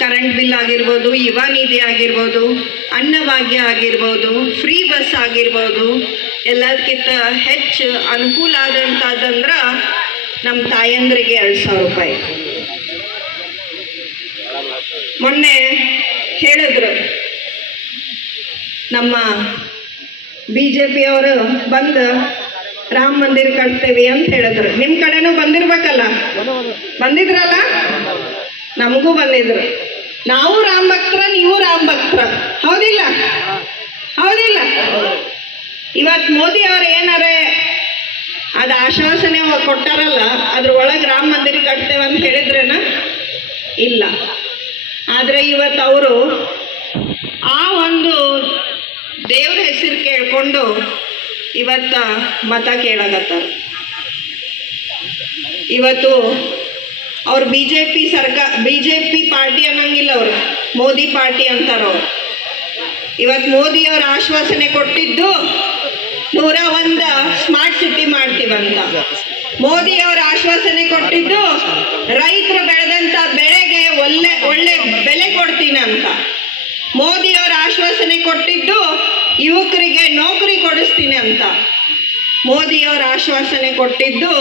Current bill ಆಗಿರ್ಬೋದು, ಯುವ ನಿಧಿ ಆಗಿರ್ಬೋದು, ಅನ್ನಭಾಗ್ಯ ಆಗಿರ್ಬೋದು, ಫ್ರೀ ಬಸ್ ಆಗಿರ್ಬೋದು, ಎಲ್ಲದಕ್ಕಿಂತ ಹೆಚ್ಚು ಅನುಕೂಲ ಆದಂಥದ್ದಂದ್ರೆ ನಮ್ಮ ತಾಯಂದ್ರಿಗೆ 2,000 ರೂಪಾಯಿ. ಮೊನ್ನೆ ಹೇಳಿದ್ರು ನಮ್ಮ BJP ಅವರು ಬಂದು ರಾಮ ಮಂದಿರ ಕಟ್ತೇವೆ ಅಂತ ಹೇಳಿದ್ರು. ನಿಮ್ಮ ಕಡೆನೂ ಬಂದಿರ್ಬೇಕಲ್ಲ, ಬಂದಿದ್ರಲ್ಲ, ನಮಗೂ ಬಂದಿದ್ರು. ನಾವು ರಾಮ ಭಕ್ತರ, ನೀವು ರಾಮ ಭಕ್ತರ, ಹೌದಿಲ್ಲ? ಹೌದಿಲ್ಲ? ಇವತ್ತು ಮೋದಿ ಅವರು ಏನಾರೇ ಅದು ಆಶ್ವಾಸನೆ ಕೊಟ್ಟಾರಲ್ಲ, ಅದ್ರ ಒಳಗೆ ರಾಮ ಮಂದಿರ ಕಟ್ತೇವೆ ಅಂತ ಹೇಳಿದ್ರೇನ? ಇಲ್ಲ. ಆದರೆ ಇವತ್ತು ಅವರು ಆ ಒಂದು ದೇವ್ರ ಹೆಸರು ಕೇಳ್ಕೊಂಡು ಇವತ್ತು ಮತ ಕೇಳಾಗತ್ತಾರ. ಇವತ್ತು ಅವ್ರು BJP ಪಾರ್ಟಿ ಅನ್ನಂಗಿಲ್ಲ, ಅವರು ಮೋದಿ ಪಾರ್ಟಿ ಅಂತಾರವ್ರು. ಇವತ್ತು ಮೋದಿ ಅವರು ಆಶ್ವಾಸನೆ ಕೊಟ್ಟಿದ್ದು 101 ಸ್ಮಾರ್ಟ್ ಸಿಟಿ ಮಾಡ್ತೀವಂತ. ಮೋದಿ ಅವರು ಆಶ್ವಾಸನೆ ಕೊಟ್ಟಿದ್ದು ರೈತರು ಬೆಳೆದಂತ ಬೆಳೆಗೆ ಒಳ್ಳೆ ಬೆಲೆ ಕೊಡ್ತೀನಿ ಅಂತ. ಮೋದಿ ಅವರು ಆಶ್ವಾಸನೆ ಕೊಟ್ಟಿದ್ದು ಯುವಕರಿಗೆ ನೌಕರಿ ಕೊಡಿಸ್ತೀನಿ ಅಂತ. ಮೋದಿ ಅವರು ಆಶ್ವಾಸನೆ ಕೊಟ್ಟಿದ್ದು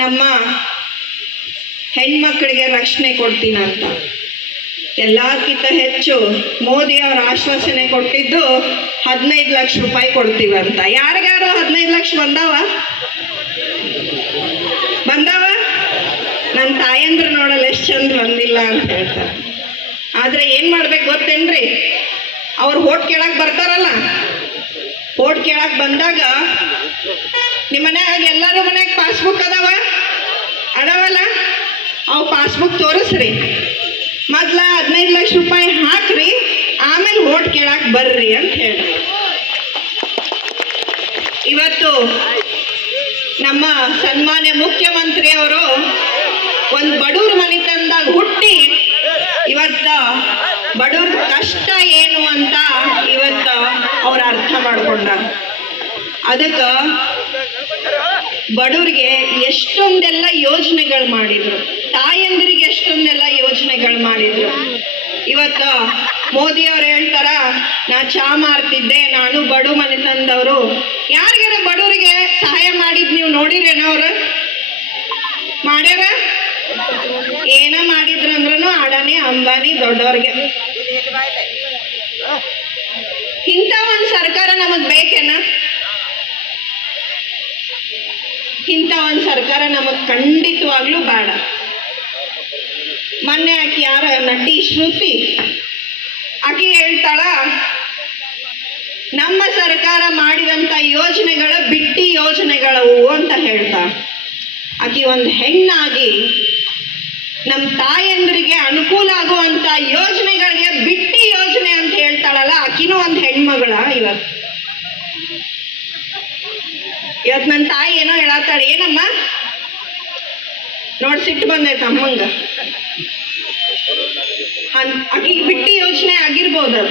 ನಮ್ಮ ಹೆಣ್ಮಕ್ಳಿಗೆ ರಕ್ಷಣೆ ಕೊಡ್ತೀನಿ ಅಂತ. ಎಲ್ಲಕ್ಕಿಂತ ಹೆಚ್ಚು ಮೋದಿ ಅವರು ಆಶ್ವಾಸನೆ ಕೊಟ್ಟಿದ್ದು 15 ಲಕ್ಷ ರೂಪಾಯಿ ಕೊಡ್ತೀವಂತ. ಯಾರಿಗಾರು 15 ಲಕ್ಷ ಬಂದಾವ? ನನ್ನ ತಾಯಂದ್ರು ನೋಡಲ್ಲ ಎಷ್ಟು ಚಂದ ಬಂದಿಲ್ಲ ಅಂತ ಹೇಳ್ತಾರೆ. ಆದರೆ ಏನು ಮಾಡ್ಬೇಕು ಗೊತ್ತೇನ್ರಿ? ಅವ್ರು ಓಟ್ ಕೇಳಕ್ಕೆ ಬರ್ತಾರಲ್ಲ, ಓಟ್ ಕೇಳಕ್ಕೆ ಬಂದಾಗ ನಿಮ್ಮ ಮನ್ಯಾಗ ಎಲ್ಲರೂ ಮನ್ಯಾಗ ಪಾಸ್ಬುಕ್ ಅದಾವಲ್ಲ, ಅವು ಪಾಸ್ಬುಕ್ ತೋರಿಸ್ರಿ. ಮೊದ್ಲ 15 ಲಕ್ಷ ರೂಪಾಯಿ ಹಾಕ್ರಿ, ಆಮೇಲೆ ಓಟ್ ಕೇಳಕ್ಕೆ ಬರ್ರಿ ಅಂತ ಹೇಳ್ರಿ. ಇವತ್ತು ನಮ್ಮ ಸನ್ಮಾನ್ಯ ಮುಖ್ಯಮಂತ್ರಿಯವರು ಒಂದು ಬಡವ್ರ ಮನೆತನದಾಗ ಹುಟ್ಟಿ ಇವತ್ತ ಬಡವ್ರ ಕಷ್ಟ ಏನು ಅಂತ ಇವತ್ತು ಅವ್ರು ಅರ್ಥ ಮಾಡ್ಕೊಂಡಾರ. ಅದಕ್ಕೆ ಬಡವ್ರಿಗೆ ಎಷ್ಟೊಂದೆಲ್ಲ ಯೋಜನೆಗಳು ಮಾಡಿದ್ರು, ತಾಯಂದಿರಿಗೆ ಎಷ್ಟೊಂದೆಲ್ಲ ಯೋಜನೆಗಳು ಮಾಡಿದ್ರು. ಇವತ್ತು ಮೋದಿ ಅವ್ರು ಹೇಳ್ತಾರ, ನಾ ಚಾ ಮಾರ್ತಿದ್ದೆ, ನಾನು ಬಡ ಮನೆತನದವರು. ಯಾರಿಗಾರ ಬಡವರಿಗೆ ಸಹಾಯ ಮಾಡಿದ್ ನೀವು ನೋಡಿರೇನ? ಅವ್ರು ಮಾಡ್ಯಾರ? ಏನ ಮಾಡಿದ್ರಂದ್ರೂ ಅಡಾನಿ ಅಂಬಾನಿ ದೊಡ್ಡವ್ರಿಗೆ. ಇಂಥ ಒಂದು ಸರ್ಕಾರ ನಮಗ್ ಬೇಕೇನ? ಇಂಥ ಒಂದು ಸರ್ಕಾರ ನಮಗ್ ಖಂಡಿತವಾಗ್ಲೂ ಬೇಡ. ಮೊನ್ನೆ ಆಕಿ ಯಾರ ನಟಿ ಶ್ರುತಿ ಆಕಿ ಹೇಳ್ತಾಳ, ನಮ್ಮ ಸರ್ಕಾರ ಮಾಡಿದಂತ ಯೋಜನೆಗಳ ಬಿಟ್ಟಿ ಯೋಜನೆಗಳವು ಅಂತ ಹೇಳ್ತಾಳ. ಆಕಿ ಒಂದು ಹೆಣ್ಣಾಗಿ ನಮ್ಮ ತಾಯಂದ್ರಿಗೆ ಅನುಕೂಲ ಆಗುವಂತ ಯೋಜನೆಗಳಿಗೆ ಬಿಟ್ಟಿ ಯೋಜನೆ ಅಂತ ಹೇಳ್ತಾಳಲ್ಲ, ಆಕಿನೂ ಒಂದು ಹೆಣ್ಮಗಳ. ಇವತ್ತು ನನ್ನ ತಾಯಿ ಏನೋ ಹೇಳತ್ತಾಳೆ, ಏನಮ್ಮ ನೋಡಿ ಸಿಟ್ಟು ಬಂದೈತೆ ಅಮ್ಮಂಗ. ಆಕಿಗೆ ಬಿಟ್ಟಿ ಯೋಜನೆ ಆಗಿರ್ಬೋದು.